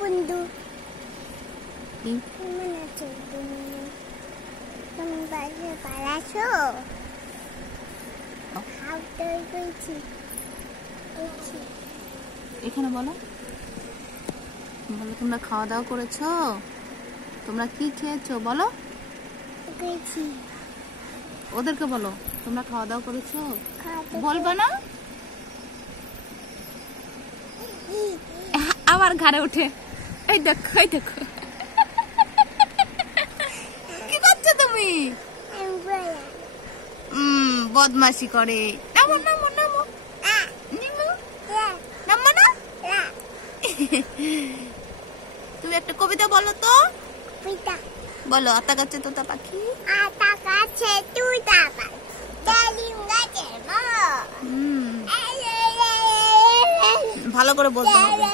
বন্ধু কি কেমন আছো তুমি? তুমি বাড়ি পালাছো? হাত তৈরি করেছি এখানে বলো বলো তোমরা খাওয়া দাওয়া করেছো? তোমরা কি খেয়েছো বলো? করেছি ওদেরকে বলো তোমরা খাওয়া দাওয়া করেছো? খাওয়া বলবা না? আবার ঘাড়ে উঠে এই দেখো এই দেখো কি করছো তুমি? বদমাশি করে। নামো নামো নামো নামো নামো না। তুমি একটা কবিতা বলো তো। পিতা বলো আতা গাছে তোতা পাখি। আতা গাছে তুতা পাখি ডালিম গাছে বড় ভালো করে বলতে হবে।